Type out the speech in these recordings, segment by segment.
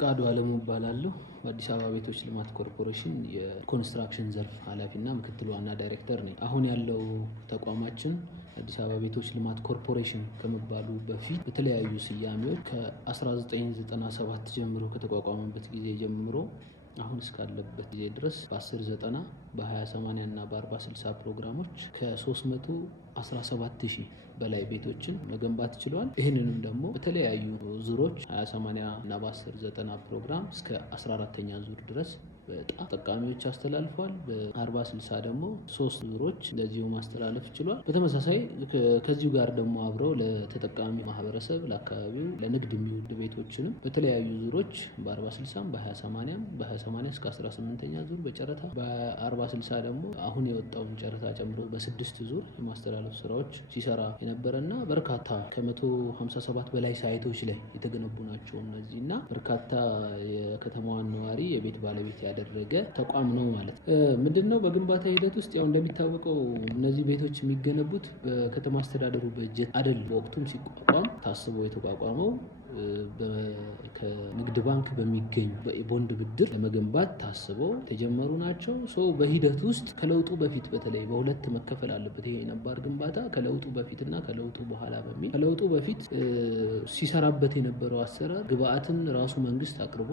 ፍቃዱ አለሙ እባላለሁ። በአዲስ አበባ ቤቶች ልማት ኮርፖሬሽን የኮንስትራክሽን ዘርፍ ኃላፊና ምክትል ዋና ዳይሬክተር ነኝ። አሁን ያለው ተቋማችን አዲስ አበባ ቤቶች ልማት ኮርፖሬሽን ከመባሉ በፊት በተለያዩ ስያሜዎች ከ1997 ጀምሮ ከተቋቋመበት ጊዜ ጀምሮ አሁን እስካለበት ጊዜ ድረስ በ1090 በ2080 እና በ4060 ፕሮግራሞች ከ317,000 በላይ ቤቶችን መገንባት ችሏል። ይህንንም ደግሞ በተለያዩ ዙሮች 2080 እና በ1090 ፕሮግራም እስከ 14ኛ ዙር ድረስ በጣም ተጠቃሚዎች አስተላልፏል። በ40/60 ደግሞ 3 ዙሮች እንደዚሁ ማስተላለፍ ችሏል። በተመሳሳይ ከዚሁ ጋር ደግሞ አብረው ለተጠቃሚ ማህበረሰብ ለአካባቢው ለንግድ የሚውሉ ቤቶችንም በተለያዩ ዙሮች በ40/60 በ20/80 በ20/80 እስከ 18ኛ ዙር በጨረታ በ40/60 ደግሞ አሁን የወጣውን ጨረታ ጨምሮ በ6 ዙር የማስተላለፍ ስራዎች ሲሰራ የነበረና በርካታ ከ157 በላይ ሳይቶች ላይ የተገነቡ ናቸው። እነዚህና በርካታ የከተማዋን ነዋሪ የቤት ባለቤት ያደረገ ተቋም ነው ማለት ነው። ምንድነው በግንባታ ሂደት ውስጥ ያው እንደሚታወቀው እነዚህ ቤቶች የሚገነቡት በከተማ አስተዳደሩ በጀት አይደለም። ወቅቱም ሲቋቋም ታስቦ የተቋቋመው ከንግድ ባንክ በሚገኝ የቦንድ ብድር ለመገንባት ታስበው የተጀመሩ ናቸው። በሂደት ውስጥ ከለውጡ በፊት በተለይ በሁለት መከፈል አለበት። ይሄ ነባር ግንባታ ከለውጡ በፊትና ከለውጡ በኋላ በሚል ከለውጡ በፊት ሲሰራበት የነበረው አሰራር ግብአትን ራሱ መንግስት አቅርቦ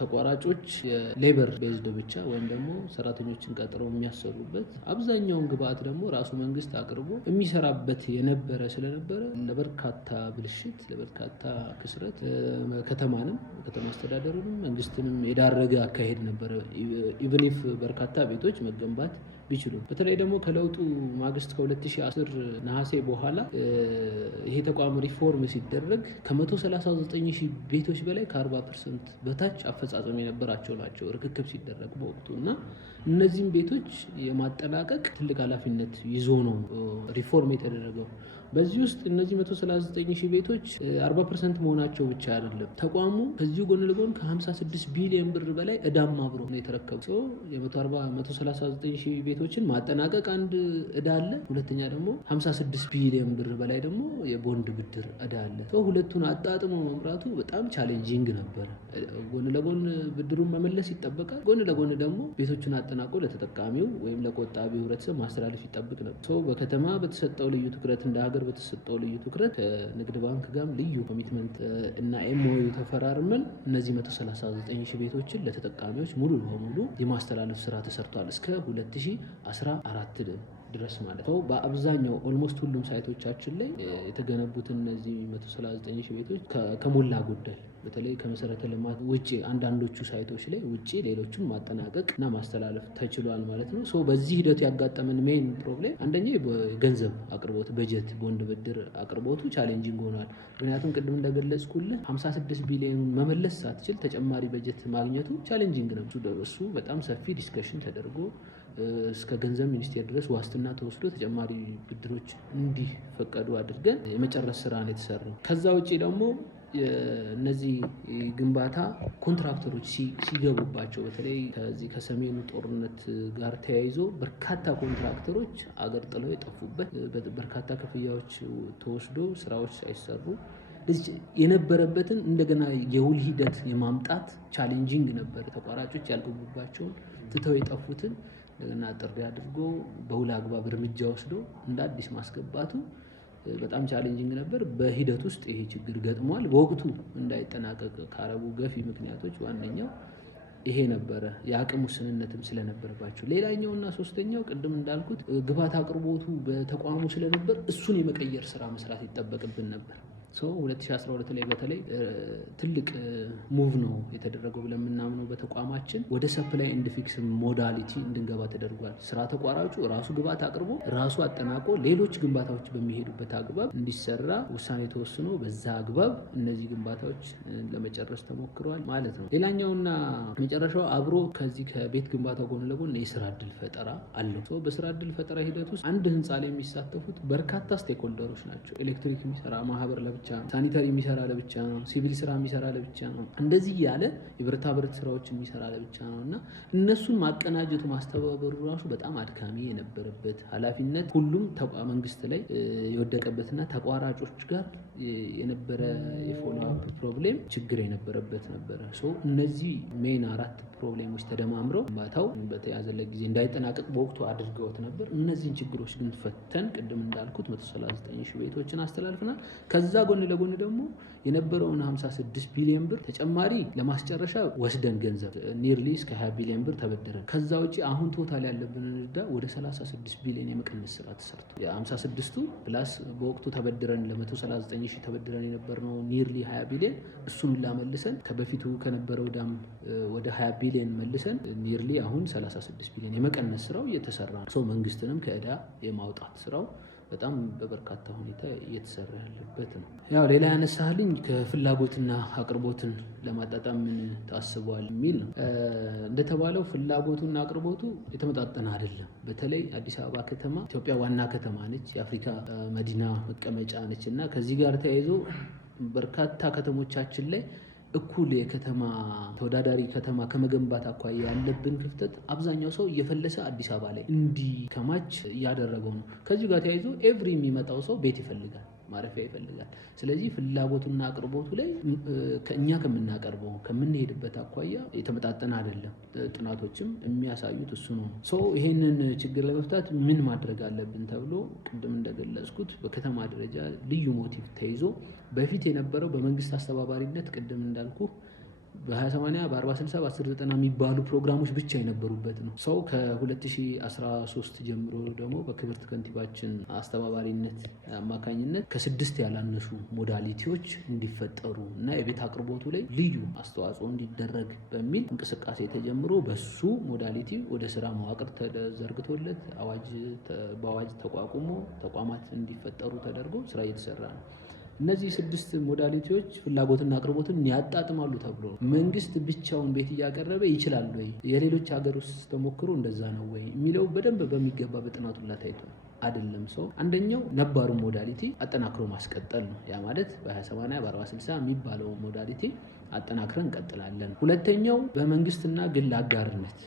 ተቋራጮች የሌበር ቤዝድ ብቻ ወይም ደግሞ ሰራተኞችን ቀጥረው የሚያሰሩበት አብዛኛውን ግብአት ደግሞ ራሱ መንግስት አቅርቦ የሚሰራበት የነበረ ስለነበረ ለበርካታ ብልሽት ለበርካታ ክስረት ከተማንም ከተማ አስተዳደሩንም መንግስትንም የዳረገ አካሄድ ነበረ። ኢቭን ኢፍ በርካታ ቤቶች መገንባት ቢችሉም በተለይ ደግሞ ከለውጡ ማግስት ከ2010 ነሐሴ በኋላ ይሄ ተቋም ሪፎርም ሲደረግ ከ139,000 ቤቶች በላይ ከ40% በታች አፈጻጸም የነበራቸው ናቸው ርክክብ ሲደረግ በወቅቱ እና እነዚህም ቤቶች የማጠናቀቅ ትልቅ ኃላፊነት ይዞ ነው ሪፎርም የተደረገው። በዚህ ውስጥ እነዚህ 139,000 ቤቶች 40% መሆናቸው ብቻ አይደለም። ተቋሙ ከዚሁ ጎን ለጎን ከ56 ቢሊዮን ብር በላይ ዕዳም አብሮ ነው የተረከበው። የ139,000 ቤቶችን ማጠናቀቅ አንድ ዕዳ አለ። ሁለተኛ ደግሞ 56 ቢሊዮን ብር በላይ ደግሞ የቦንድ ብድር ዕዳ አለ። ሁለቱን አጣጥሞ መምራቱ በጣም ቻሌንጂንግ ነበር። ጎን ለጎን ብድሩን መመለስ ይጠበቃል። ጎን ለጎን ደግሞ ቤቶቹን አጠናቆ ለተጠቃሚው ወይም ለቆጣቢው ህብረተሰብ ማስተላለፍ ይጠብቅ ነበር። በከተማ በተሰጠው ልዩ ትኩረት እንደ ሀገር በተሰጠው ልዩ ትኩረት ከንግድ ባንክ ጋር ልዩ ኮሚትመንት እና ኤምኦዩ ተፈራርመን እነዚህ 139,000 ቤቶችን ለተጠቃሚዎች ሙሉ በሙሉ የማስተላለፍ ስራ ተሰርቷል እስከ 2014 ድረስ ማለት ነው። በአብዛኛው ኦልሞስት ሁሉም ሳይቶቻችን ላይ የተገነቡትን እነዚህ 139,000 ቤቶች ከሞላ ጎደል በተለይ ከመሰረተ ልማት ውጪ አንዳንዶቹ ሳይቶች ላይ ውጪ ሌሎቹን ማጠናቀቅ እና ማስተላለፍ ተችሏል ማለት ነው። በዚህ ሂደት ያጋጠመን ሜን ፕሮብሌም አንደኛ የገንዘብ አቅርቦት በጀት ቦንድ ብድር አቅርቦቱ ቻሌንጂንግ ሆኗል። ምክንያቱም ቅድም እንደገለጽኩልህ 56 ቢሊዮን መመለስ ሳትችል ተጨማሪ በጀት ማግኘቱ ቻሌንጂንግ ነው። እሱ በጣም ሰፊ ዲስከሽን ተደርጎ እስከ ገንዘብ ሚኒስቴር ድረስ ዋስትና ተወስዶ ተጨማሪ ብድሮች እንዲፈቀዱ አድርገን የመጨረስ ስራ ነው የተሰራው። ከዛ ውጪ ደግሞ እነዚህ ግንባታ ኮንትራክተሮች ሲገቡባቸው በተለይ ከዚህ ከሰሜኑ ጦርነት ጋር ተያይዞ በርካታ ኮንትራክተሮች አገር ጥለው የጠፉበት በርካታ ክፍያዎች ተወስዶ ስራዎች ሳይሰሩ የነበረበትን እንደገና የውል ሂደት የማምጣት ቻሌንጂንግ ነበር። ተቋራጮች ያልገቡባቸውን ትተው የጠፉትን እንደገና ጥሪ አድርጎ በውል አግባብ እርምጃ ወስዶ እንደ አዲስ ማስገባቱ በጣም ቻሌንጂንግ ነበር። በሂደት ውስጥ ይሄ ችግር ገጥሟል። በወቅቱ እንዳይጠናቀቅ ካረጉ ገፊ ምክንያቶች ዋነኛው ይሄ ነበረ። የአቅም ውስንነትም ስለነበረባቸው። ሌላኛውና ሶስተኛው ቅድም እንዳልኩት ግብዓት አቅርቦቱ በተቋሙ ስለነበር እሱን የመቀየር ስራ መስራት ይጠበቅብን ነበር። 2012 ላይ በተለይ ትልቅ ሙቭ ነው የተደረገው ብለን የምናምነው በተቋማችን ወደ ሰፕላይ ኤንድ ፊክስ ሞዳሊቲ እንድንገባ ተደርጓል። ስራ ተቋራጩ ራሱ ግብዓት አቅርቦ ራሱ አጠናቆ ሌሎች ግንባታዎች በሚሄዱበት አግባብ እንዲሰራ ውሳኔ ተወስኖ በዛ አግባብ እነዚህ ግንባታዎች ለመጨረስ ተሞክሯል ማለት ነው። ሌላኛውና መጨረሻው አብሮ ከዚህ ከቤት ግንባታ ጎን ለጎን የስራ እድል ፈጠራ አለው። በስራ እድል ፈጠራ ሂደት ውስጥ አንድ ህንፃ ላይ የሚሳተፉት በርካታ ስቴክሆልደሮች ናቸው። ኤሌክትሪክ የሚሰራ ማህበር ለብቻ ነው፣ ሳኒታሪ የሚሰራ ለብቻ ነው፣ ሲቪል ስራ የሚሰራ ለብቻ ነው፣ እንደዚህ ያለ የብረታ ብረት ስራዎች የሚሰራ ለብቻ ነው እና እነሱን ማቀናጀቱ ማስተባበሩ ራሱ በጣም አድካሚ የነበረበት ኃላፊነት ሁሉም መንግስት ላይ የወደቀበትና ተቋራጮች ጋር የነበረ የፎሎአፕ ፕሮብሌም ችግር የነበረበት ነበረ። እነዚህ ሜን 4 ፕሮብሌሞች ተደማምረው ግንባታው በተያዘለት ጊዜ እንዳይጠናቀቅ በወቅቱ አድርገውት ነበር። እነዚህን ችግሮች ግን ፈተን ቅድም እንዳልኩት 139 ሺህ ቤቶችን አስተላልፈናል። ከዛ ጎን ለጎን ደግሞ የነበረውን 56 ቢሊዮን ብር ተጨማሪ ለማስጨረሻ ወስደን ገንዘብ ኒርሊ እስከ 20 ቢሊዮን ብር ተበድረን ከዛ ውጭ አሁን ቶታል ያለብንን ዕዳ ወደ 36 ቢሊዮን የመቀነስ ስራ ተሰርቶ የ56ቱ ፕላስ በወቅቱ ተበድረን ለ139 ሺህ ተበድረን የነበርነው ኒርሊ 20 ቢሊዮን እሱን ላመልሰን ከበፊቱ ከነበረው ዕዳም ወደ 20 ቢሊዮን መልሰን ኒርሊ አሁን 36 ቢሊዮን የመቀነስ ስራው እየተሰራ ነው። መንግስትንም ከዕዳ የማውጣት ስራው በጣም በበርካታ ሁኔታ እየተሰራ ያለበት ነው። ያው ሌላ ያነሳልኝ ከፍላጎትና አቅርቦትን ለማጣጣም ምን ታስቧል የሚል ነው። እንደተባለው ፍላጎቱና አቅርቦቱ የተመጣጠነ አይደለም። በተለይ አዲስ አበባ ከተማ ኢትዮጵያ ዋና ከተማ ነች፣ የአፍሪካ መዲና መቀመጫ ነች እና ከዚህ ጋር ተያይዞ በርካታ ከተሞቻችን ላይ እኩል የከተማ ተወዳዳሪ ከተማ ከመገንባት አኳያ ያለብን ክፍተት አብዛኛው ሰው እየፈለሰ አዲስ አበባ ላይ እንዲከማች እያደረገው ነው። ከዚህ ጋር ተያይዞ ኤቭሪ የሚመጣው ሰው ቤት ይፈልጋል፣ ማረፊያ ይፈልጋል። ስለዚህ ፍላጎቱና አቅርቦቱ ላይ እኛ ከምናቀርበው ከምንሄድበት አኳያ የተመጣጠነ አይደለም። ጥናቶችም የሚያሳዩት እሱ ነው። ይሄንን ችግር ለመፍታት ምን ማድረግ አለብን ተብሎ ቅድም እንደገለጽኩት በከተማ ደረጃ ልዩ ሞቲቭ ተይዞ በፊት የነበረው በመንግስት አስተባባሪነት ቅድም እንዳልኩ በ20/80 በ40/60 በ10/90 የሚባሉ ፕሮግራሞች ብቻ የነበሩበት ነው። ከ2013 ጀምሮ ደግሞ በክብርት ከንቲባችን አስተባባሪነት አማካኝነት ከ6 ያላነሱ ሞዳሊቲዎች እንዲፈጠሩ እና የቤት አቅርቦቱ ላይ ልዩ አስተዋጽኦ እንዲደረግ በሚል እንቅስቃሴ ተጀምሮ በሱ ሞዳሊቲ ወደ ስራ መዋቅር ተዘርግቶለት በአዋጅ ተቋቁሞ ተቋማት እንዲፈጠሩ ተደርጎ ስራ እየተሰራ ነው። እነዚህ 6 ሞዳሊቲዎች ፍላጎትና አቅርቦትን ያጣጥማሉ ተብሎ መንግስት ብቻውን ቤት እያቀረበ ይችላል ወይ፣ የሌሎች ሀገር ውስጥ ተሞክሮ እንደዛ ነው ወይ የሚለው በደንብ በሚገባ በጥናቱ ላይ ታይቷል። አይደለም አንደኛው ነባሩ ሞዳሊቲ አጠናክሮ ማስቀጠል ነው። ያ ማለት በ20/80 በ40/60 የሚባለው ሞዳሊቲ አጠናክረን እንቀጥላለን። ሁለተኛው በመንግስትና ግል አጋርነት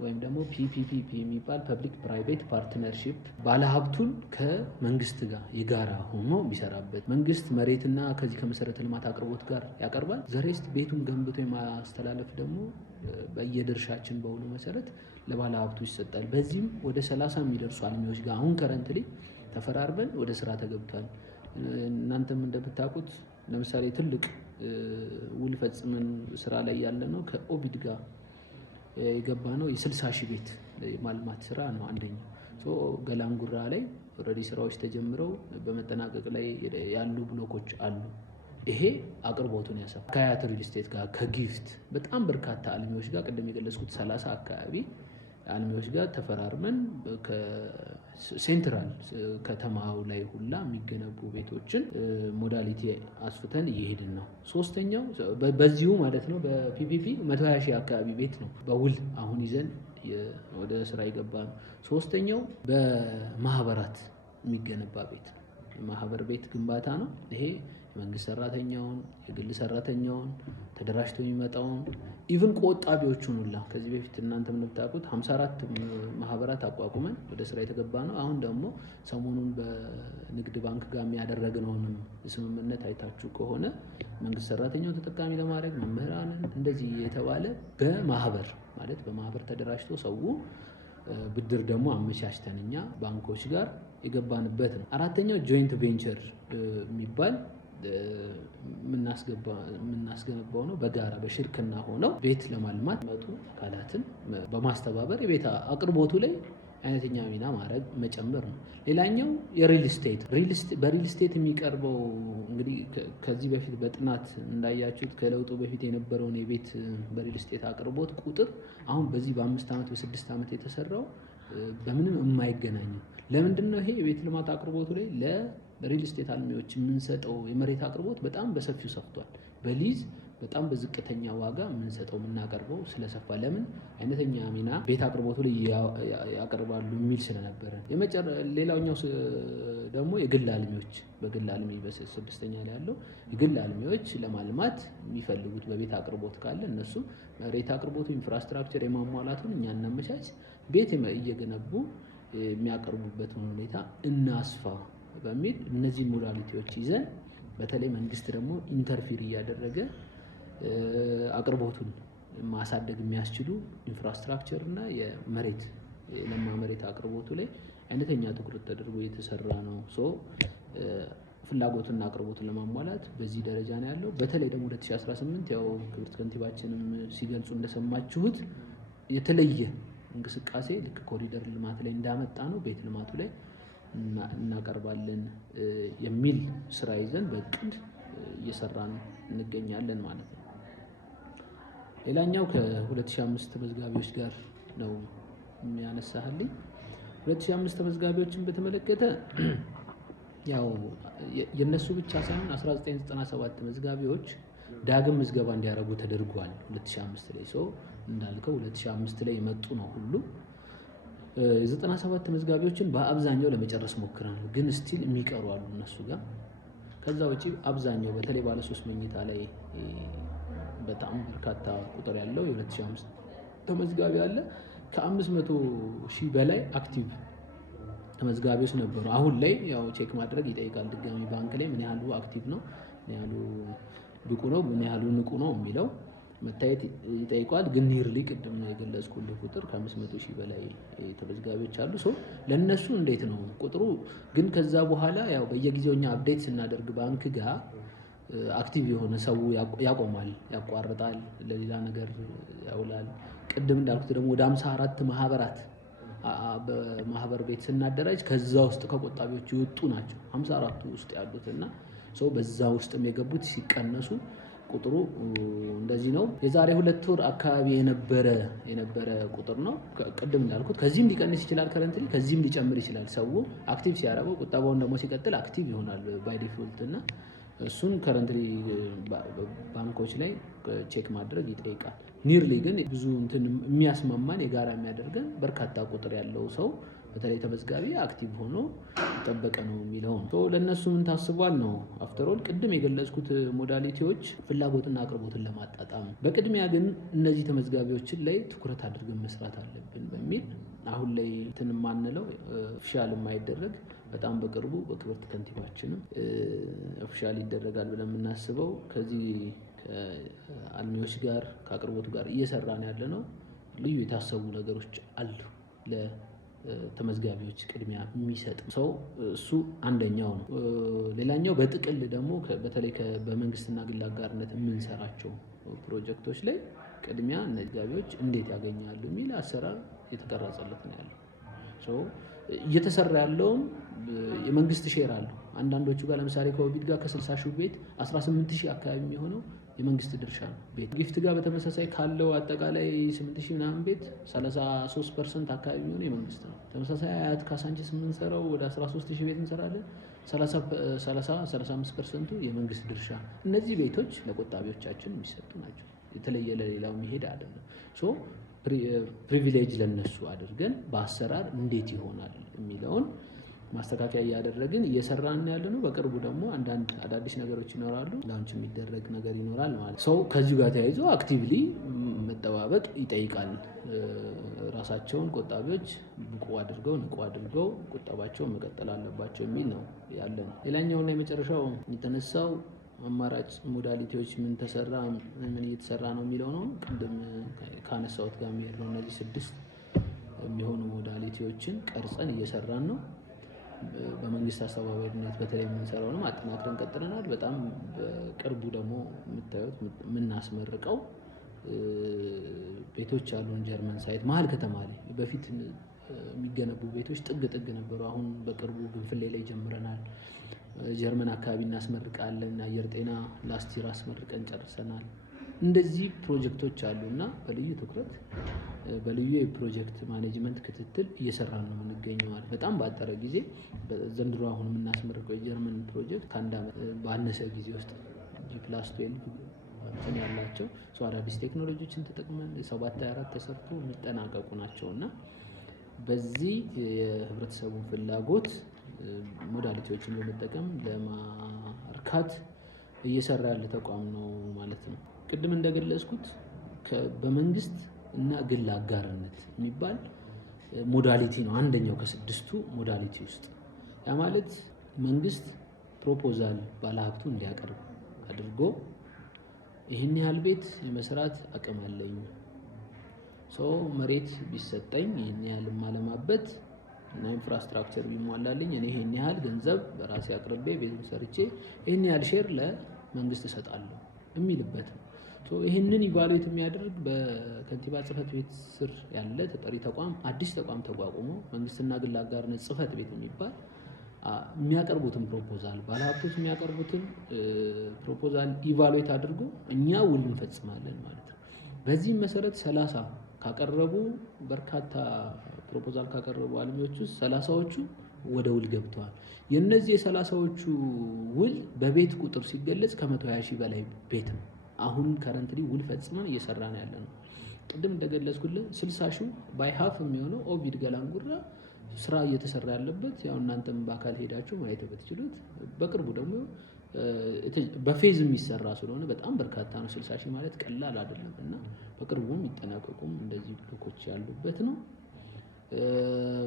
ወይም ደግሞ ፒፒፒ የሚባል ፐብሊክ ፕራይቬት ፓርትነርሺፕ ባለሀብቱን ከመንግስት ጋር የጋራ ሆኖ የሚሰራበት፣ መንግስት መሬትና ከዚህ ከመሰረተ ልማት አቅርቦት ጋር ያቀርባል። ዘሬስት ቤቱን ገንብቶ የማስተላለፍ ደግሞ በየድርሻችን በውሉ መሰረት ለባለሀብቱ ይሰጣል። በዚህም ወደ 30 የሚደርሱ አልሚዎች ጋር አሁን ከረንትሊ ተፈራርበን ወደ ስራ ተገብቷል። እናንተም እንደምታውቁት ለምሳሌ ትልቅ ውል ፈጽመን ስራ ላይ ያለ ነው ከኦቪድ ጋር የገባ ነው የ60 ሺህ ቤት ማልማት ስራ ነው አንደኛው። ገላንጉራ ላይ ኦልሬዲ ስራዎች ተጀምረው በመጠናቀቅ ላይ ያሉ ብሎኮች አሉ። ይሄ አቅርቦቱን ያሰፋ ከሀያት ሪል ስቴት ጋር ከጊፍት በጣም በርካታ አልሚዎች ጋር ቅድም የገለጽኩት 30 አካባቢ አልሚዎች ጋር ተፈራርመን ከሴንትራል ከተማው ላይ ሁላ የሚገነቡ ቤቶችን ሞዳሊቲ አስፍተን እየሄድን ነው። ሶስተኛው በዚሁ ማለት ነው በፒፒፒ 120 ሺህ አካባቢ ቤት ነው በውል አሁን ይዘን ወደ ስራ የገባ ነው። ሶስተኛው በማህበራት የሚገነባ ቤት ነው። የማህበር ቤት ግንባታ ነው። ይሄ የመንግስት ሰራተኛውን የግል ሰራተኛውን ተደራጅቶ የሚመጣውን ኢቭን ቆጣቢዎቹን ሁላ ከዚህ በፊት እናንተም እንደምታውቁት 54 ማህበራት አቋቁመን ወደ ስራ የተገባ ነው። አሁን ደግሞ ሰሞኑን በንግድ ባንክ ጋር የሚያደረግነውንም ስምምነት አይታችሁ ከሆነ መንግስት ሰራተኛውን ተጠቃሚ ለማድረግ መምህራንን እንደዚህ የተባለ በማህበር ማለት በማህበር ተደራጅቶ ሰው ብድር ደግሞ አመቻችተን እኛ ባንኮች ጋር የገባንበት ነው። አራተኛው ጆይንት ቬንቸር የሚባል የምናስገነባው ነው። በጋራ በሽርክና ሆነው ቤት ለማልማት መጡ አካላትን በማስተባበር የቤት አቅርቦቱ ላይ አይነተኛ ሚና ማድረግ መጨመር ነው። ሌላኛው የሪል ስቴት በሪል ስቴት የሚቀርበው እንግዲህ ከዚህ በፊት በጥናት እንዳያችሁት ከለውጡ በፊት የነበረውን የቤት በሪል ስቴት አቅርቦት ቁጥር አሁን በዚህ በ5 ዓመት በ6 ዓመት የተሰራው በምንም የማይገናኝ። ለምንድነው ይሄ የቤት ልማት አቅርቦቱ ላይ ለሪል ስቴት አልሚዎች የምንሰጠው የመሬት አቅርቦት በጣም በሰፊው ሰፍቷል። በሊዝ በጣም በዝቅተኛ ዋጋ የምንሰጠው የምናቀርበው ስለሰፋ ለምን አይነተኛ ሚና ቤት አቅርቦቱ ላይ ያቀርባሉ የሚል ስለነበረ ሌላኛው ደግሞ የግል አልሚዎች በግል አልሚ በስድስተኛ ላይ ያለው የግል አልሚዎች ለማልማት የሚፈልጉት በቤት አቅርቦት ካለ እነሱ መሬት አቅርቦቱ ኢንፍራስትራክቸር የማሟላቱን እኛ እናመቻች ቤት እየገነቡ የሚያቀርቡበትን ሁኔታ እናስፋ በሚል እነዚህ ሞዳሊቲዎች ይዘን በተለይ መንግስት ደግሞ ኢንተርፊር እያደረገ አቅርቦቱን ማሳደግ የሚያስችሉ ኢንፍራስትራክቸር እና የመሬት ለማ መሬት አቅርቦቱ ላይ አይነተኛ ትኩረት ተደርጎ የተሰራ ነው። ፍላጎትና አቅርቦትን ለማሟላት በዚህ ደረጃ ነው ያለው። በተለይ ደግሞ 2018 ያው ክብርት ከንቲባችንም ሲገልጹ እንደሰማችሁት የተለየ እንቅስቃሴ ልክ ኮሪደር ልማት ላይ እንዳመጣ ነው ቤት ልማቱ ላይ እናቀርባለን የሚል ስራ ይዘን በእቅድ እየሰራን እንገኛለን ማለት ነው። ሌላኛው ከ2005 ተመዝጋቢዎች ጋር ነው የሚያነሳህልኝ። 2005 ተመዝጋቢዎችን በተመለከተ ያው የነሱ ብቻ ሳይሆን 1997 ተመዝጋቢዎች ዳግም ምዝገባ እንዲያደርጉ ተደርጓል። 2005 ላይ እንዳልከው 2005 ላይ የመጡ ነው ሁሉ 97 ተመዝጋቢዎችን በአብዛኛው ለመጨረስ ሞክረናል፣ ግን ስቲል የሚቀሩ አሉ እነሱ ጋር። ከዛ ውጪ አብዛኛው በተለይ ባለ 3 መኝታ ላይ በጣም በርካታ ቁጥር ያለው የ2005 ተመዝጋቢ አለ። ከ500 ሺህ በላይ አክቲቭ ተመዝጋቢዎች ነበሩ። አሁን ላይ ያው ቼክ ማድረግ ይጠይቃል ድጋሚ ባንክ ላይ ምን ያህሉ አክቲቭ ነው፣ ምን ያህሉ ብቁ ነው፣ ምን ያህሉ ንቁ ነው የሚለው መታየት ይጠይቋል። ግን ኒርሊ ቅድም የገለጽኩልህ ቁጥር ከ500 ሺህ በላይ ተመዝጋቢዎች አሉ። ለነሱ እንዴት ነው ቁጥሩ? ግን ከዛ በኋላ ያው በየጊዜው እኛ አፕዴት ስናደርግ ባንክ ጋር አክቲቭ የሆነ ሰው ያቆማል፣ ያቋርጣል፣ ለሌላ ነገር ያውላል። ቅድም እንዳልኩት ደግሞ ወደ 54 ማህበራት በማህበር ቤት ስናደራጅ ከዛ ውስጥ ከቆጣቢዎች የወጡ ናቸው 54ቱ ውስጥ ያሉት እና በዛ ውስጥም የገቡት ሲቀነሱ ቁጥሩ እንደዚህ ነው። የዛሬ 2 ወር አካባቢ የነበረ ቁጥር ነው። ቅድም እንዳልኩት ከዚህም ሊቀንስ ይችላል፣ ከረንትሊ ከዚህም ሊጨምር ይችላል። ሰው አክቲቭ ሲያደርገው ቁጠባውን ደግሞ ሲቀጥል አክቲቭ ይሆናል ባይ ዲፎልት እና እሱን ከረንትሊ ባንኮች ላይ ቼክ ማድረግ ይጠይቃል። ኒርሊ ግን ብዙ እንትን የሚያስማማን የጋራ የሚያደርገን በርካታ ቁጥር ያለው ሰው በተለይ ተመዝጋቢ አክቲቭ ሆኖ ጠበቀ ነው የሚለው ነው። ለእነሱ ምን ታስቧል ነው? አፍተሮል ቅድም የገለጽኩት ሞዳሊቲዎች ፍላጎትና አቅርቦትን ለማጣጣም በቅድሚያ ግን እነዚህ ተመዝጋቢዎችን ላይ ትኩረት አድርገን መስራት አለብን በሚል አሁን ላይ እንትን የማንለው ኦፊሻል የማይደረግ በጣም በቅርቡ በክብርት ከንቲባችንም ኦፊሻል ይደረጋል ብለን የምናስበው ከዚህ ከአልሚዎች ጋር ከአቅርቦቱ ጋር እየሰራን ያለ ነው። ልዩ የታሰቡ ነገሮች አሉ ለተመዝጋቢዎች ቅድሚያ የሚሰጥ ሰው እሱ አንደኛው ነው። ሌላኛው በጥቅል ደግሞ በተለይ በመንግስትና ግል አጋርነት የምንሰራቸው ፕሮጀክቶች ላይ ቅድሚያ ተመዝጋቢዎች እንዴት ያገኛሉ የሚል አሰራር የተቀረጸለት ነው ያለው። እየተሰራ ያለውም የመንግስት ሼር አለው። አንዳንዶቹ ጋር ለምሳሌ ከኦቢድ ጋር ከ60 ሺህ ቤት 18 ሺህ አካባቢ የሚሆነው የመንግስት ድርሻ ነው። ጊፍት ጋር በተመሳሳይ ካለው አጠቃላይ 8 ሺህ ምናምን ቤት 33% አካባቢ የሚሆነው የመንግስት ነው። ተመሳሳይ አያት ካሳንቺስ የምንሰራው ወደ 13 ሺህ ቤት እንሰራለን። 35% የመንግስት ድርሻ። እነዚህ ቤቶች ለቆጣቢዎቻችን የሚሰጡ ናቸው። የተለየ ለሌላው የሚሄድ አይደለም። ፕሪቪሌጅ ለነሱ አድርገን በአሰራር እንዴት ይሆናል የሚለውን ማስተካከያ እያደረግን እየሰራን ያለ ነው። በቅርቡ ደግሞ አንዳንድ አዳዲስ ነገሮች ይኖራሉ፣ ላንች የሚደረግ ነገር ይኖራል ማለት ሰው ከዚሁ ጋር ተያይዞ አክቲቭሊ መጠባበቅ ይጠይቃል። ራሳቸውን ቆጣቢዎች ብቁ አድርገው ንቁ አድርገው ቁጠባቸውን መቀጠል አለባቸው የሚል ነው ያለን። ሌላኛውና የመጨረሻው የተነሳው አማራጭ ሞዳሊቲዎች ምን ተሰራ ምን እየተሰራ ነው የሚለው ነው። ቅድም ካነሳሁት ጋር የሚሄድ ነው። እነዚህ 6 የሚሆኑ ሞዳሊቲዎችን ቀርጸን እየሰራን ነው። በመንግስት አስተባባሪነት በተለይ የምንሰራው ነው አጠናክረን ቀጥለናል። በጣም በቅርቡ ደግሞ የምታዩት የምናስመርቀው ቤቶች አሉን። ጀርመን ሳይት መሀል ከተማ ላይ በፊት የሚገነቡ ቤቶች ጥግ ነበሩ። አሁን በቅርቡ ግንፍሌ ላይ ጀምረናል። ጀርመን አካባቢ እናስመርቃለን። አየር ጤና ላስት ይር አስመርቀን ጨርሰናል። እንደዚህ ፕሮጀክቶች አሉና በልዩ ትኩረት በልዩ የፕሮጀክት ማኔጅመንት ክትትል እየሰራን ነው የምንገኘው። በጣም ባጠረ ጊዜ ዘንድሮ አሁን የምናስመርቀው የጀርመን ፕሮጀክት ከአንድ ዓመት ባነሰ ጊዜ ውስጥ G+12 እንትን ያላቸው አዳዲስ ቴክኖሎጂዎችን ተጠቅመን የ7/24 ተሰርቶ የሚጠናቀቁ ናቸውና በዚህ የህብረተሰቡን ፍላጎት ሞዳሊቲዎችን በመጠቀም ለማርካት እየሰራ ያለ ተቋም ነው ማለት ነው። ቅድም እንደገለጽኩት በመንግስት እና ግል አጋርነት የሚባል ሞዳሊቲ ነው አንደኛው ከ6ቱ ሞዳሊቲ ውስጥ። ያ ማለት መንግስት ፕሮፖዛል ባለሀብቱ እንዲያቀርብ አድርጎ ይህን ያህል ቤት የመስራት አቅም አለኝ፣ መሬት ቢሰጠኝ ይህን ያህል ማለማበት እና ኢንፍራስትራክቸር ቢሟላልኝ እኔ ይህን ያህል ገንዘብ በራሴ አቅርቤ ቤቱን ሰርቼ ይህን ያህል ሼር ለመንግስት እሰጣለሁ የሚልበት ነው። ይህንን ኢቫሉዌት የሚያደርግ በከንቲባ ጽህፈት ቤት ስር ያለ ተጠሪ ተቋም አዲስ ተቋም ተቋቁሞ መንግስትና ግል አጋርነት ጽህፈት ቤት የሚባል የሚያቀርቡትን ፕሮፖዛል ባለሀብቶች የሚያቀርቡትን ፕሮፖዛል ኢቫሉዌት አድርጎ እኛ ውል እንፈጽማለን ማለት ነው። በዚህም መሰረት 30 ካቀረቡ በርካታ ፕሮፖዛል ካቀረቡ አልሚዎች ውስጥ 30ዎቹ ወደ ውል ገብተዋል። የነዚህ የ30ዎቹ ውል በቤት ቁጥር ሲገለጽ ከ120 ሺህ በላይ ቤት ነው አሁን ከረንትሊ ውል ፈጽመን እየሰራን ያለ ነው። ቅድም እንደገለጽኩልህ 60 ሺህ ባይ ሀፍ የሚሆነው ኦቪድ ገላንጉራ ስራ እየተሰራ ያለበት ያው እናንተም በአካል ሄዳችሁ ማየት ብትችሉት፣ በቅርቡ ደግሞ በፌዝ የሚሰራ ስለሆነ በጣም በርካታ ነው። 60 ሺህ ማለት ቀላል አይደለም እና በቅርቡ የሚጠናቀቁም እንደዚህ ብሎኮች ያሉበት ነው።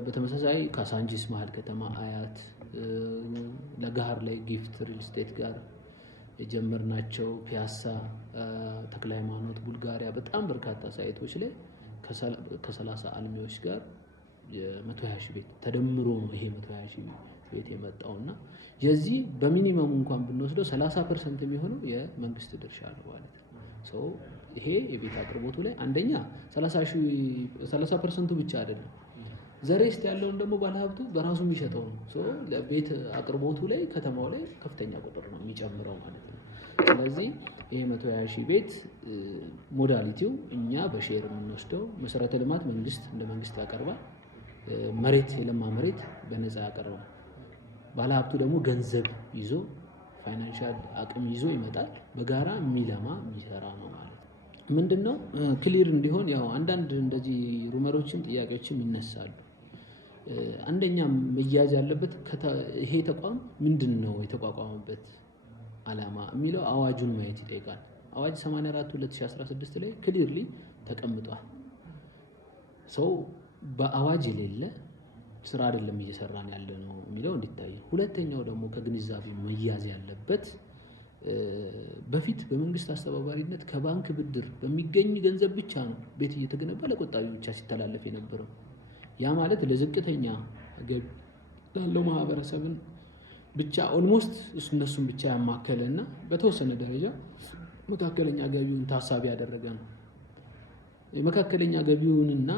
በተመሳሳይ ካሳንጂስ መሀል ከተማ አያት፣ ለጋር ላይ ጊፍት ሪል ስቴት ጋር የጀመርናቸው ፒያሳ፣ ተክለ ሃይማኖት፣ ቡልጋሪያ በጣም በርካታ ሳይቶች ላይ ከ30 አልሚዎች ጋር የ120 ሺህ ቤት ተደምሮ ነው ይሄ 120 ሺህ ቤት የመጣውና የዚህ በሚኒመም እንኳን ብንወስደው 30% የሚሆነው የመንግስት ድርሻ ነው ማለት ነው። ይሄ የቤት አቅርቦቱ ላይ አንደኛ 30% ብቻ አይደለም፣ ዘሬስት ያለውን ደግሞ ባለሀብቱ በራሱ የሚሸጠው ነው። ለቤት አቅርቦቱ ላይ ከተማው ላይ ከፍተኛ ቁጥር ነው የሚጨምረው ማለት ነው። ስለዚህ ይሄ 120 ሺህ ቤት ሞዳሊቲው እኛ በሼር የምንወስደው፣ መሰረተ ልማት መንግስት እንደ መንግስት ያቀርባል፣ መሬት የለማ መሬት በነፃ ያቀርባል፣ ባለሀብቱ ደግሞ ገንዘብ ይዞ ፋይናንሻል አቅም ይዞ ይመጣል። በጋራ የሚለማ የሚሰራ ነው ማለት ነው። ምንድነው ክሊር እንዲሆን ያው አንዳንድ እንደዚህ ሩመሮችም ጥያቄዎችም ይነሳሉ። አንደኛ መያዝ ያለበት ይሄ ተቋም ምንድን ነው የተቋቋመበት ዓላማ የሚለው አዋጁን ማየት ይጠይቃል። አዋጅ 84/2016 ላይ ክሊርሊ ተቀምጧል። በአዋጅ የሌለ ስራ አይደለም እየሰራን ያለ ነው የሚለው እንዲታይ። ሁለተኛው ደግሞ ከግንዛቤ መያዝ ያለበት በፊት በመንግስት አስተባባሪነት ከባንክ ብድር በሚገኝ ገንዘብ ብቻ ነው ቤት እየተገነባ ለቆጣቢ ብቻ ሲተላለፍ የነበረው። ያ ማለት ለዝቅተኛ ገቢ ላለው ማህበረሰብን ብቻ ኦልሞስት እነሱን ብቻ ያማከለና በተወሰነ ደረጃ መካከለኛ ገቢውን ታሳቢ ያደረገ ነው። የመካከለኛ ገቢውንና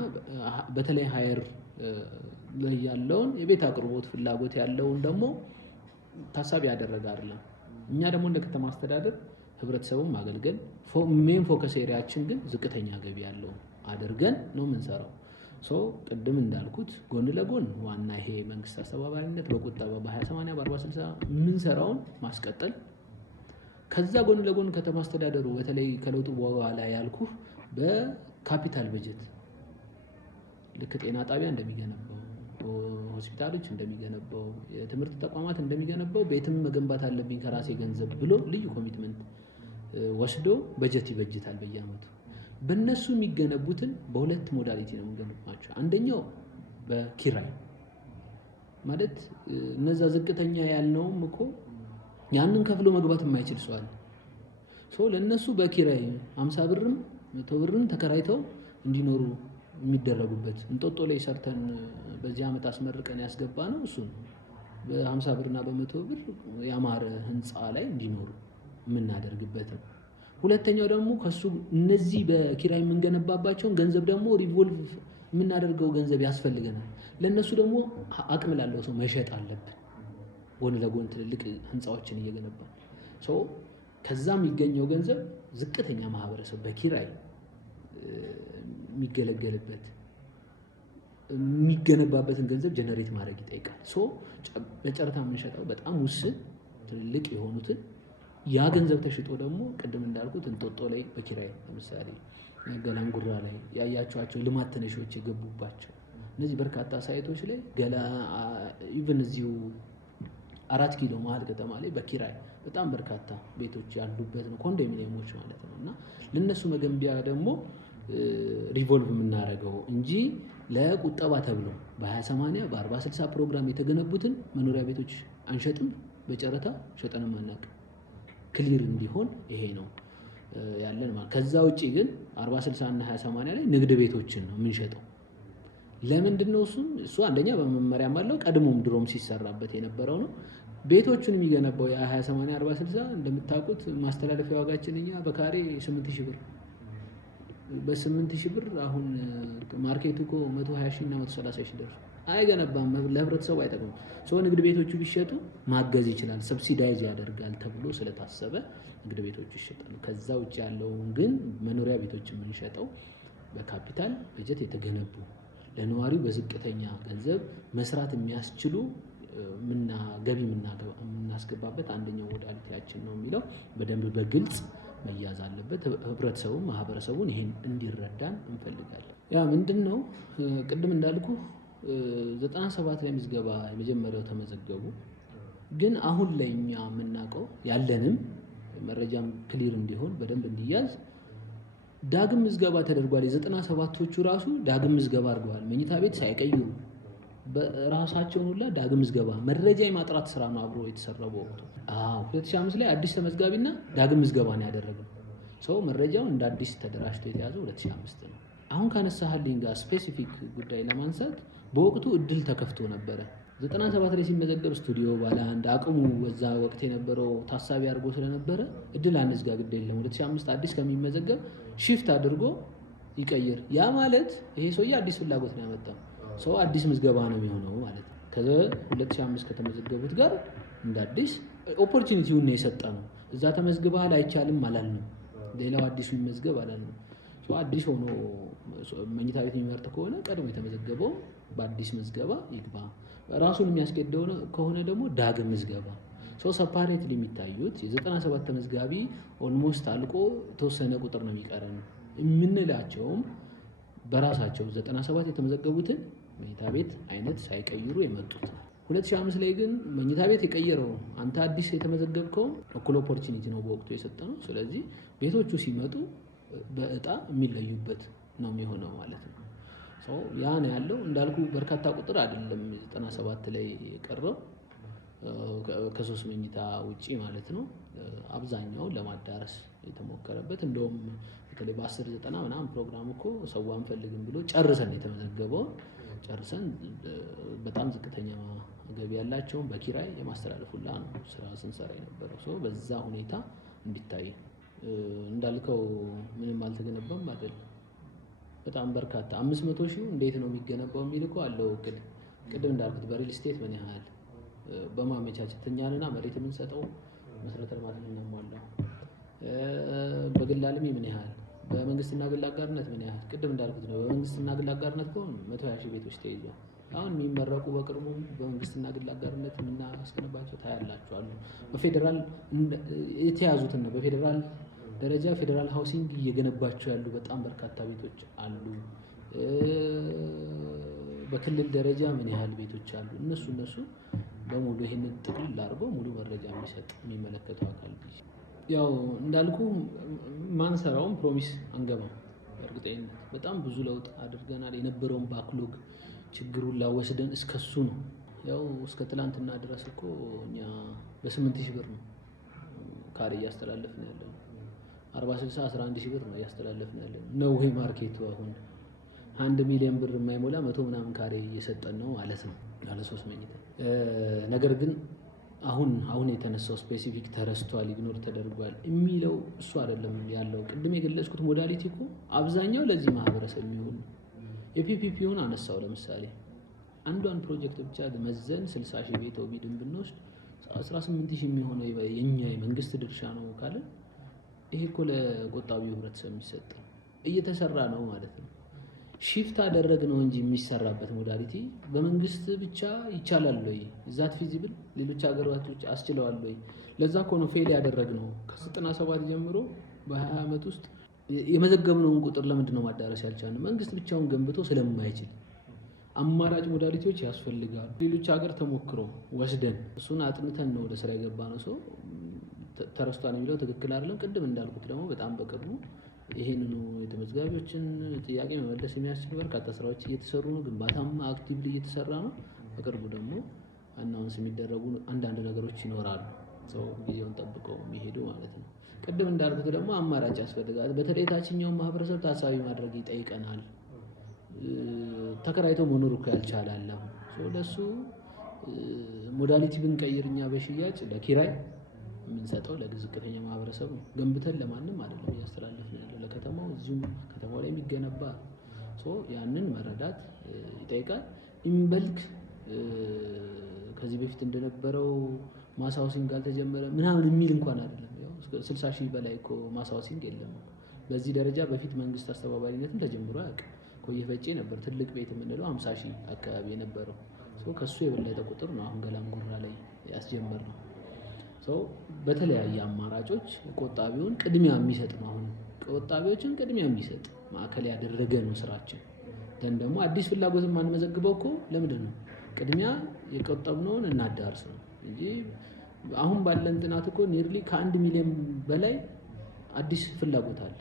በተለይ ሃየር ላይ ያለውን የቤት አቅርቦት ፍላጎት ያለውን ደግሞ ታሳቢ ያደረገ አይደለም። እኛ ደግሞ እንደ ከተማ አስተዳደር ህብረተሰቡን ማገልገል ሜን ፎከስ ኤሪያችን ግን ዝቅተኛ ገቢ ያለው አድርገን ነው የምንሰራው። ቅድም እንዳልኩት ጎን ለጎን ዋና ይሄ መንግስት አስተባባሪነት በቁጠባ በ20/80 በ40/60 የምንሰራውን ማስቀጠል፣ ከዛ ጎን ለጎን ከተማ አስተዳደሩ በተለይ ከለውጡ በኋላ ያልኩህ በካፒታል በጀት ልክ ጤና ጣቢያ እንደሚገነባው፣ ሆስፒታሎች እንደሚገነባው፣ የትምህርት ተቋማት እንደሚገነባው ቤትም መገንባት አለብኝ ከራሴ ገንዘብ ብሎ ልዩ ኮሚትመንት ወስዶ በጀት ይበጅታል በየአመቱ። በእነሱ የሚገነቡትን በሁለት ሞዳሊቲ ነው የምንገነባቸው። አንደኛው በኪራይ ማለት እነዛ ዝቅተኛ ያልነውም እኮ ያንን ከፍሎ መግባት የማይችል ሰው አለ። ለእነሱ በኪራይ 50 ብርም 100 ብርም ተከራይተው እንዲኖሩ የሚደረጉበት እንጦጦ ላይ ሰርተን በዚህ አመት አስመርቀን ያስገባ ነው። እሱን በ50 ብርና በ100 ብር ያማረ ህንፃ ላይ እንዲኖሩ የምናደርግበት ነው። ሁለተኛው ደግሞ ከሱ እነዚህ በኪራይ የምንገነባባቸውን ገንዘብ ደግሞ ሪቮልቭ የምናደርገው ገንዘብ ያስፈልገናል። ለነሱ ደግሞ አቅም ላለው ሰው መሸጥ አለብን። ጎን ለጎን ትልልቅ ህንፃዎችን እየገነባ ከዛ የሚገኘው ገንዘብ ዝቅተኛ ማህበረሰብ በኪራይ የሚገለገልበት የሚገነባበትን ገንዘብ ጀነሬት ማድረግ ይጠይቃል። በጨረታ የምንሸጠው በጣም ውስን ትልልቅ የሆኑትን ያ ገንዘብ ተሽጦ ደግሞ ቅድም እንዳልኩት እንጦጦ ላይ በኪራይ ለምሳሌ ገላንጉራ ላይ ያያቸዋቸው ልማት ተነሾች የገቡባቸው እነዚህ በርካታ ሳይቶች ላይ ኢቭን እዚሁ 4 ኪሎ መሀል ከተማ ላይ በኪራይ በጣም በርካታ ቤቶች ያሉበት ነው፣ ኮንዶሚኒየሞች ማለት ነው። እና ለነሱ መገንቢያ ደግሞ ሪቮልቭ የምናደርገው እንጂ ለቁጠባ ተብሎ በ20/80 በ40/60 ፕሮግራም የተገነቡትን መኖሪያ ቤቶች አንሸጥም፣ በጨረታ ሸጠንም አናውቅም። ክሊር እንዲሆን ይሄ ነው ያለን ማለት። ከዛ ውጪ ግን 40/60 እና 20/80 ላይ ንግድ ቤቶችን ነው የምንሸጠው። ለምንድን ነው እሱ አንደኛ በመመሪያም አለው፣ ቀድሞም ድሮም ሲሰራበት የነበረው ነው። ቤቶቹን የሚገነባው የ20/80 40/60 እንደምታውቁት ማስተላለፊያ ዋጋችን እኛ በካሬ 8000 ብር በ8000 ብር አሁን ማርኬቱ እኮ 120,000 እና 130,000 ደርሷል። አይገነባም፣ ለህብረተሰቡ አይጠቅምም። ንግድ ቤቶቹ ቢሸጡ ማገዝ ይችላል፣ ሰብሲዳይዝ ያደርጋል ተብሎ ስለታሰበ ንግድ ቤቶቹ ይሸጣሉ። ከዛ ውጭ ያለውን ግን መኖሪያ ቤቶች የምንሸጠው በካፒታል በጀት የተገነቡ ለነዋሪው በዝቅተኛ ገንዘብ መስራት የሚያስችሉ ገቢ የምናስገባበት አንደኛው ሞዳሊቲያችን ነው የሚለው በደንብ በግልጽ መያዝ አለበት። ህብረተሰቡም ማህበረሰቡን ይሄን እንዲረዳን እንፈልጋለን። ያ ምንድነው ቅድም እንዳልኩ 97 ላይ ምዝገባ የመጀመሪያው ተመዘገቡ። ግን አሁን ላይ እኛ የምናውቀው ያለንም መረጃም ክሊር እንዲሆን በደንብ እንዲያዝ ዳግም ምዝገባ ተደርጓል። የ97ቶቹ ራሱ ዳግም ምዝገባ አድርገዋል። መኝታ ቤት ሳይቀይሩ በራሳቸውን ሁላ ዳግም ምዝገባ መረጃ የማጥራት ስራ ነው አብሮ የተሰራው በወቅቱ። 2005 ላይ አዲስ ተመዝጋቢና ዳግም ምዝገባ ነው ያደረገው። መረጃው እንደ አዲስ ተደራጅቶ የተያዘው 2005 ነው። አሁን ካነሳህልኝ ጋር ስፔሲፊክ ጉዳይ ለማንሳት በወቅቱ እድል ተከፍቶ ነበረ። 97 ላይ ሲመዘገብ ስቱዲዮ ባለ አንድ አቅሙ በዛ ወቅት የነበረው ታሳቢ አድርጎ ስለነበረ እድል አንዝጋ ግድ የለም 2005 አዲስ ከሚመዘገብ ሺፍት አድርጎ ይቀይር። ያ ማለት ይሄ ሰውዬ አዲስ ፍላጎት ነው ያመጣው። አዲስ ምዝገባ ነው የሚሆነው ማለት ነው። ከ2005 ከተመዘገቡት ጋር እንደ አዲስ ኦፖርቹኒቲውን ነው የሰጠ ነው። እዛ ተመዝግበሃል አይቻልም አላልንም። ሌላው አዲሱ ይመዝገብ አላልንም። አዲስ ሆኖ መኝታ ቤት የሚመርጥ ከሆነ ቀድሞ የተመዘገበው በአዲስ ምዝገባ ይግባ። ራሱን የሚያስገድደው ከሆነ ደግሞ ዳግም ምዝገባ። ሰፓሬትሊ የሚታዩት የ97 ተመዝጋቢ ኦልሞስት አልቆ ተወሰነ ቁጥር ነው የሚቀረን የምንላቸውም በራሳቸው 97 የተመዘገቡትን መኝታ ቤት አይነት ሳይቀይሩ የመጡት። 2005 ላይ ግን መኝታ ቤት የቀየረው አንተ አዲስ የተመዘገብከው እኩል ኦፖርቹኒቲ ነው በወቅቱ የሰጠነው። ስለዚህ ቤቶቹ ሲመጡ በእጣ የሚለዩበት ነው የሚሆነው ማለት ነው። ያ ነው ያለው። እንዳልኩ በርካታ ቁጥር አይደለም 97 ላይ የቀረው ከ3 መኝታ ውጪ ማለት ነው። አብዛኛውን ለማዳረስ የተሞከረበት እንደውም በተለይ በ10/90 ምናምን ፕሮግራም እኮ ሰው አንፈልግም ብሎ ጨርሰን የተመዘገበውን ጨርሰን በጣም ዝቅተኛ ገቢ ያላቸውን በኪራይ የማስተላለፍ ሁላ ነው ስራ ስንሰራ የነበረው። በዛ ሁኔታ እንዲታይ እንዳልከው ምንም አልተገነባም አይደል። በጣም በርካታ 500,000 እንዴት ነው የሚገነባው የሚል እኮ አለው እቅድ። ቅድም እንዳልኩት በሪል ስቴት ምን ያህል በማመቻቸት እኛንና መሬት የምንሰጠው መሰረተ ልማት የምናሟላው በግል አልሚ ምን ያህል በመንግስትና ግል አጋርነት ምን ያህል ቅድም እንዳልኩት ነው። በመንግስትና ግል አጋርነት ከሆነ 120,000 ቤቶች ተይዟል። አሁን የሚመረቁ በቅርቡ በመንግስትና ግል አጋርነት የምናስገነባቸው ታያላችሁ አሉ። በፌዴራል የተያዙትን ነው። በፌዴራል ደረጃ ፌዴራል ሃውሲንግ እየገነባቸው ያሉ በጣም በርካታ ቤቶች አሉ። በክልል ደረጃ ምን ያህል ቤቶች አሉ? እነሱ በሙሉ ይሄንን ጥቅልል አድርጎ ሙሉ መረጃ የሚሰጥ የሚመለከተው አካል ያው እንዳልኩ ማንሰራውን ፕሮሚስ አንገባም። በእርግጠኝነት በጣም ብዙ ለውጥ አድርገናል። የነበረውን ባክሎግ ችግሩን ላወስደን እስከሱ ነው። ያው እስከ ትላንትና ድረስ እኮ እኛ በ8,000 ብር ነው ካሬ እያስተላለፍን ያለነው። 40/60 11,000 ብር ነው እያስተላለፍን ያለነው ነው። ይሄ ማርኬቱ አሁን 1 ሚሊዮን ብር የማይሞላ 100 ምናምን ካሬ እየሰጠን ነው ማለት ነው ያለ 3 መኝታ። ነገር ግን አሁን የተነሳው ስፔሲፊክ ተረስቷል፣ ኢግኖር ተደርጓል የሚለው እሱ አይደለም ያለው። ቅድም የገለጽኩት ሞዳሊቲ እኮ አብዛኛው ለዚህ ማህበረሰብ የሚሆን የፒፒፒውን አነሳው። ለምሳሌ አንዷን ፕሮጀክት ብቻ መዘን 60,000 ቤት ኦቢድን ብንወስድ 18,000 የሚሆነው የኛ የመንግስት ድርሻ ነው ካለ ይሄ እኮ ለቆጣቢው ህብረተሰብ የሚሰጥ እየተሰራ ነው ማለት ነው። ሺፍት አደረግ ነው እንጂ የሚሰራበት ሞዳሊቲ በመንግስት ብቻ ይቻላል ወይ? ዛት ፊዚብል ሌሎች ሀገራቶች አስችለዋል ወይ? ለዛ እኮ ነው ፌል ያደረግነው። ከ97 ጀምሮ በ20 ዓመት ውስጥ የመዘገብነውን ቁጥር ለምንድን ነው ማዳረስ ያልቻልነው? መንግስት ብቻውን ገንብቶ ስለማይችል አማራጭ ሞዳሊቲዎች ያስፈልጋሉ። ሌሎች ሀገር ተሞክሮ ወስደን እሱን አጥንተን ነው ወደ ስራ የገባ ነው። ሰው ተረስቷል የሚለው ትክክል አይደለም። ቅድም እንዳልኩት ደግሞ በጣም በቅርቡ ይሄንኑ የተመዝጋቢዎችን ጥያቄ መመለስ የሚያስችል በርካታ ስራዎች እየተሰሩ ነው። ግንባታም አክቲቭሊ እየተሰራ ነው። በቅርቡ ደግሞ አናውንስ የሚደረጉ አንዳንድ ነገሮች ይኖራሉ። ሰው ጊዜውን ጠብቀው የሚሄዱ ማለት ነው። ቅድም እንዳልኩት ደግሞ አማራጭ ያስፈልጋል። በተለይ ታችኛውን ማህበረሰብ ታሳቢ ማድረግ ይጠይቀናል። ተከራይቶ መኖር እኮ ያልቻለ አለ። ለሱ ሞዳሊቲ ብንቀይር እኛ በሽያጭ ለኪራይ የምንሰጠው ለዝቅተኛ ማህበረሰብ ነው። ገንብተን ለማንም አይደለም እያስተላለፍን ያለው ለከተማው፣ እዚሁም ከተማው ላይ የሚገነባ ያንን መረዳት ይጠይቃል። ኢምበልክ ከዚህ በፊት እንደነበረው ማስ ሃውሲንግ አልተጀመረ ምናምን የሚል እንኳን አይደለም። ያው 60,000 በላይ እኮ ማስ ሃውሲንግ የለም። በዚህ ደረጃ በፊት መንግስት አስተባባሪነትም ተጀምሮ አያውቅም። ኮየ ፈጬ ነበር ትልቅ ቤት የምንለው 50,000 አካባቢ የነበረው። ከሱ የበለጠ ቁጥር ነው አሁን ገላንጉራ ላይ ያስጀመርነው። በተለያየ አማራጮች ቆጣቢውን ቅድሚያ የሚሰጥ ነው። አሁን ቆጣቢዎችን ቅድሚያ የሚሰጥ ማዕከል ያደረገ ነው ስራችን። ደን ደግሞ አዲስ ፍላጎትን ማንመዘግበው እኮ ለምንድን ነው? ቅድሚያ የቆጠብነውን እናዳርስ ነው እንጂ አሁን ባለን ጥናት እኮ ኒርሊ ከ1 ሚሊዮን በላይ አዲስ ፍላጎት አለ።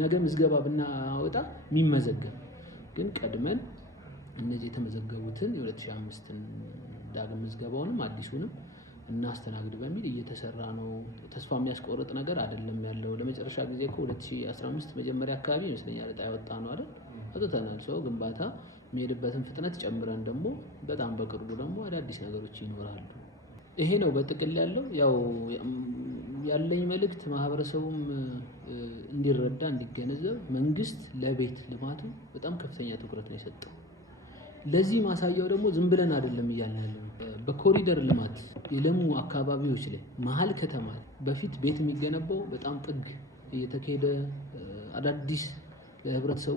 ነገ ምዝገባ ብናወጣ የሚመዘገብ ግን ቀድመን እነዚህ የተመዘገቡትን የ2005ን ዳግም ምዝገባውንም አዲሱንም እናስተናግድ በሚል እየተሰራ ነው። ተስፋ የሚያስቆርጥ ነገር አይደለም ያለው። ለመጨረሻ ጊዜ እኮ 2015 መጀመሪያ አካባቢ ይመስለኛል ዕጣ ያወጣ ነው አይደል? አጥተናል። ግንባታ የሚሄድበትን ፍጥነት ጨምረን ደግሞ በጣም በቅርቡ ደግሞ አዳዲስ ነገሮች ይኖራሉ። ይሄ ነው በጥቅል ያለው። ያው ያለኝ መልእክት ማህበረሰቡም እንዲረዳ እንዲገነዘብ፣ መንግስት ለቤት ልማቱ በጣም ከፍተኛ ትኩረት ነው የሰጠው። ለዚህ ማሳያው ደግሞ ዝም ብለን አይደለም እያልን ያለው። በኮሪደር ልማት የለሙ አካባቢዎች ላይ መሀል ከተማ በፊት ቤት የሚገነባው በጣም ጥግ እየተካሄደ አዳዲስ ለህብረተሰቡ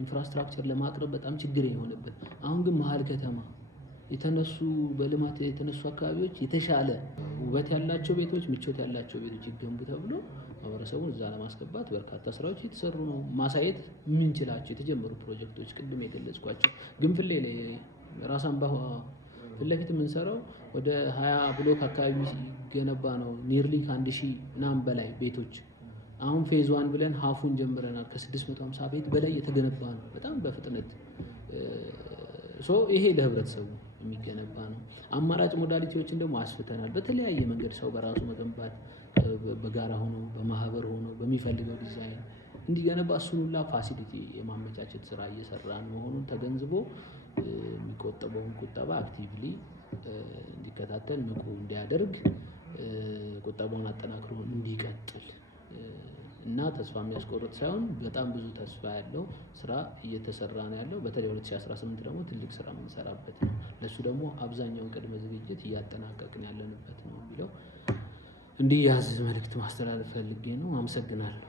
ኢንፍራስትራክቸር ለማቅረብ በጣም ችግር የሆነበት፣ አሁን ግን መሀል ከተማ የተነሱ በልማት የተነሱ አካባቢዎች የተሻለ ውበት ያላቸው ቤቶች፣ ምቾት ያላቸው ቤቶች ይገንቡ ተብሎ ማህበረሰቡን እዛ ለማስገባት በርካታ ስራዎች የተሰሩ ነው። ማሳየት የምንችላቸው የተጀመሩ ፕሮጀክቶች ቅድም የገለጽኳቸው ግንፍሌ ላይ ራስ አምባ ፊት ለፊት የምንሰራው ወደ 20 ብሎክ አካባቢ ገነባ ነው። ኒርሊ ከ1000 ምናምን በላይ ቤቶች አሁን ፌዝ 1 ብለን ሀፉን ጀምረናል። ከ650 ቤት በላይ የተገነባ ነው በጣም በፍጥነት። ይሄ ለህብረተሰቡ የሚገነባ ነው። አማራጭ ሞዳሊቲዎችን ደግሞ አስፍተናል። በተለያየ መንገድ ሰው በራሱ መገንባት፣ በጋራ ሆኖ በማህበር ሆኖ በሚፈልገው ዲዛይን እንዲገነባ እሱን ሁላ ፋሲሊቲ የማመቻቸት ስራ እየሰራን መሆኑን ተገንዝቦ የሚቆጠበውን ቁጠባ አክቲቭሊ እንዲከታተል ንቁ እንዲያደርግ ቁጠባውን አጠናክሮ እንዲቀጥል እና ተስፋ የሚያስቆርጥ ሳይሆን በጣም ብዙ ተስፋ ያለው ስራ እየተሰራ ነው ያለው። በተለይ 2018 ደግሞ ትልቅ ስራ የምንሰራበት ነው። ለሱ ደግሞ አብዛኛውን ቅድመ ዝግጅት እያጠናቀቅን ያለንበት ነው የሚለው እንዲህ ያዝ መልእክት ማስተላለፍ ፈልጌ ነው። አመሰግናለሁ።